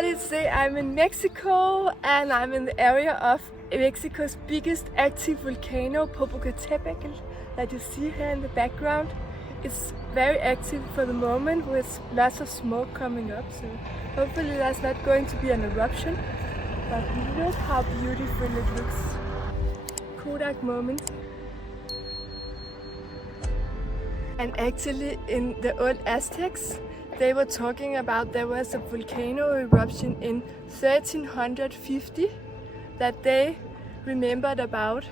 everybody, today I'm in Mexico and I'm in the area of Mexico's biggest active volcano, Popocatépetl, that you see here in the background. It's very active for the moment with lots of smoke coming up, so hopefully there's not going to be an eruption. But look how beautiful it looks. Kodak moment. And actually in the old Aztecs, they were talking about there was a volcano eruption in 1350 that they remembered about.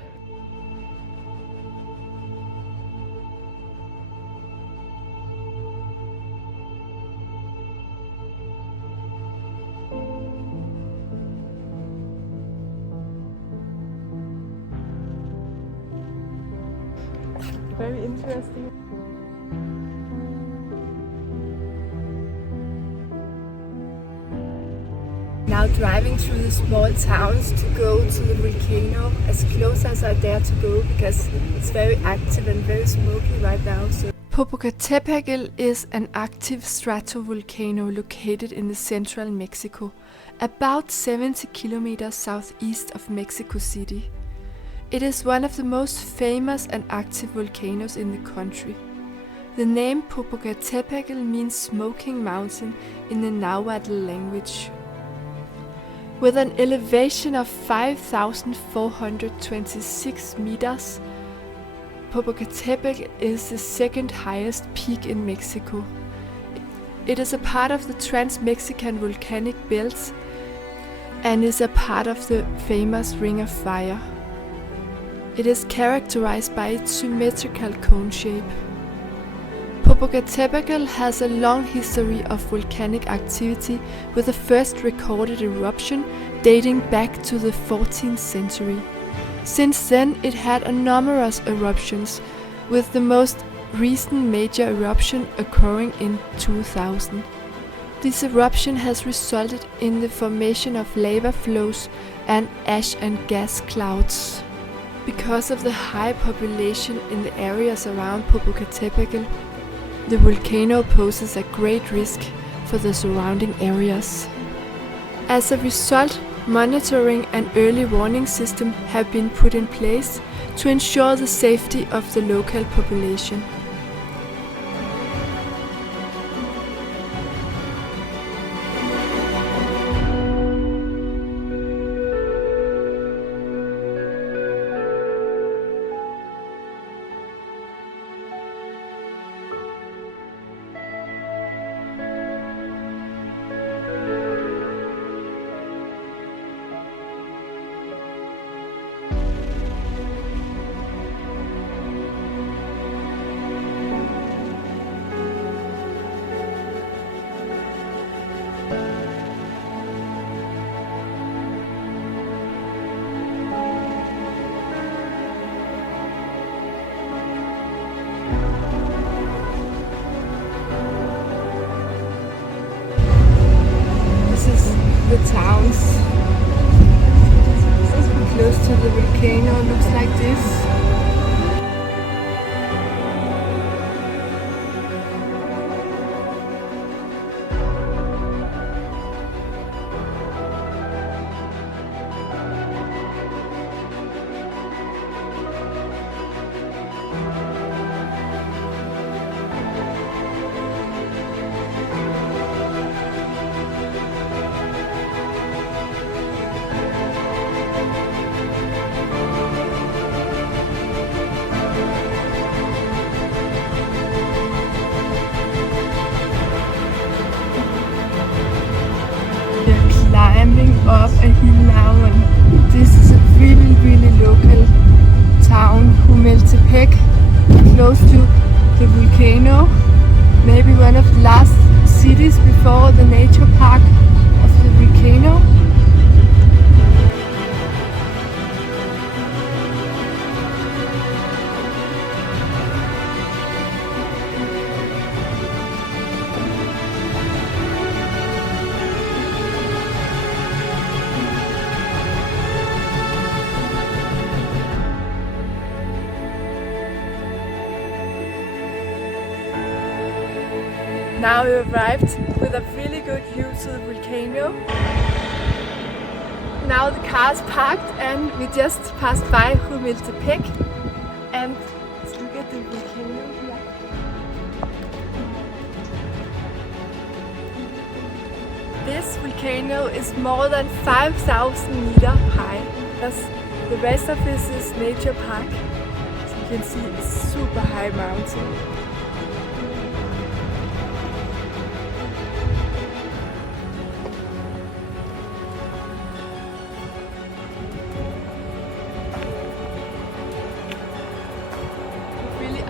Very interesting. Now driving through the small towns to go to the volcano as close as I dare to go because it's very active and very smoky right now. So. Popocatépetl is an active stratovolcano located in the central Mexico, about 70 kilometers southeast of Mexico City. It is one of the most famous and active volcanoes in the country. The name Popocatépetl means smoking mountain in the Nahuatl language. With an elevation of 5,426 meters, Popocatépetl is the second highest peak in Mexico. It is a part of the Trans-Mexican volcanic belt and is a part of the famous Ring of Fire. It is characterized by its symmetrical cone shape. Popocatépetl has a long history of volcanic activity with the first recorded eruption dating back to the 14th century. Since then it had numerous eruptions, with the most recent major eruption occurring in 2000. This eruption has resulted in the formation of lava flows and ash and gas clouds. Because of the high population in the areas around Popocatépetl, the volcano poses a great risk for the surrounding areas. As a result, monitoring and early warning systems have been put in place to ensure the safety of the local population. The towns close to the volcano looks like this. Climbing up a hill now, and this is a really local town, Popocatépetl, close to the volcano, maybe one of the last cities before the nature park of the volcano. Now we arrived with a really good view to the volcano. Now the car is parked and we just passed by Popocatépetl and let's look at the volcano here. This volcano is more than 5,000 meters high. The rest of this is nature park. So you can see it's super high mountain.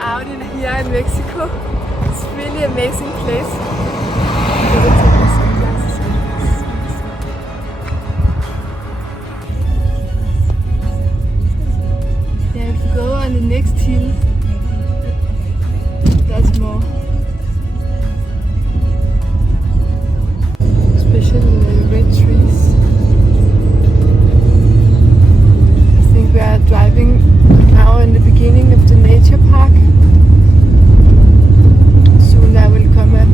Out in here in Mexico. It's really amazing place. Yeah, if you go on the next hill, there's more. Especially the red trees. I think we are driving now in the beginning of the nature park. Soon there will come a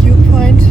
viewpoint.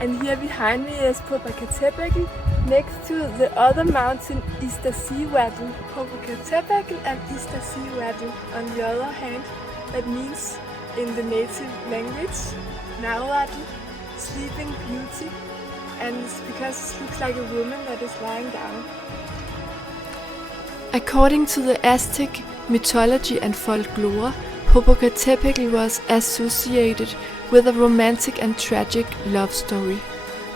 And here behind me is Popocatépetl, next to the other mountain Iztaccíhuatl. Popocatepetl and Iztaccíhuatl on the other hand, that means in the native language, Nahuatl, sleeping beauty, and it's because it looks like a woman that is lying down. According to the Aztec mythology and folklore, Popocatépetl was associated with a romantic and tragic love story.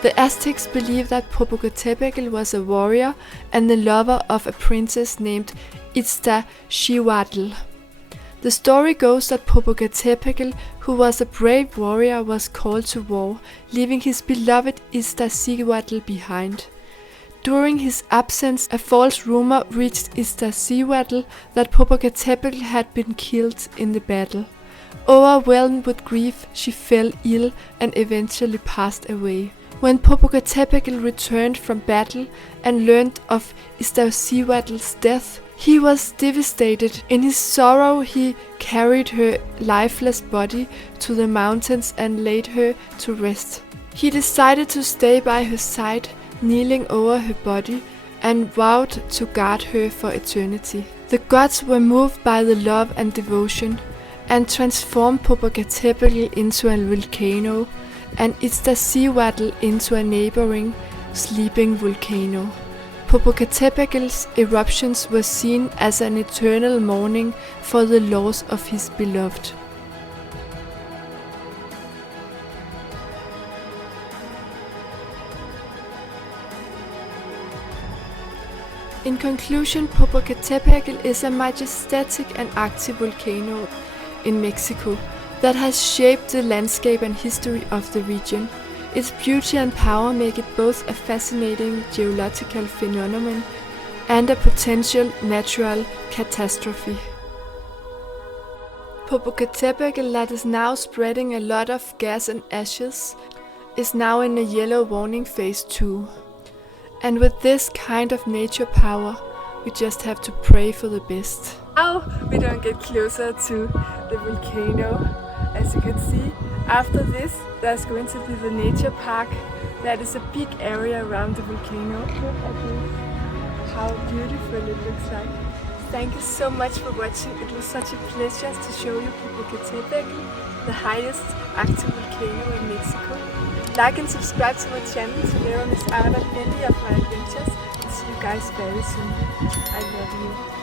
The Aztecs believed that Popocatépetl was a warrior and the lover of a princess named Iztaccíhuatl. The story goes that Popocatépetl, who was a brave warrior, was called to war, leaving his beloved Iztaccíhuatl behind. During his absence, a false rumor reached Iztaccíhuatl that Popocatépetl had been killed in the battle. Overwhelmed with grief, she fell ill and eventually passed away. When Popocatépetl returned from battle and learned of Iztaccíhuatl's death, he was devastated. In his sorrow, he carried her lifeless body to the mountains and laid her to rest. He decided to stay by her side, kneeling over her body, and vowed to guard her for eternity. The gods were moved by the love and devotion, and transformed Popocatépetl into a volcano, and Iztaccíhuatl into a neighboring, sleeping volcano. Popocatépetls eruptions were seen as an eternal mourning for the loss of his beloved. In conclusion, Popocatépetl is a majestic and active volcano in Mexico that has shaped the landscape and history of the region. Its beauty and power make it both a fascinating geological phenomenon and a potential natural catastrophe. Popocatépetl, that is now spreading a lot of gas and ashes, is now in a yellow warning phase 2. And with this kind of nature power, we just have to pray for the best. Now we don't get closer to the volcano. As you can see, after this there's going to be the nature park. That is a big area around the volcano. Look at this, how beautiful it looks like. Thank you so much for watching. It was such a pleasure to show you Popocatépetl, the highest active volcano in Mexico. Like and subscribe to my channel to never miss out on any of my adventures. See you guys very soon. I love you.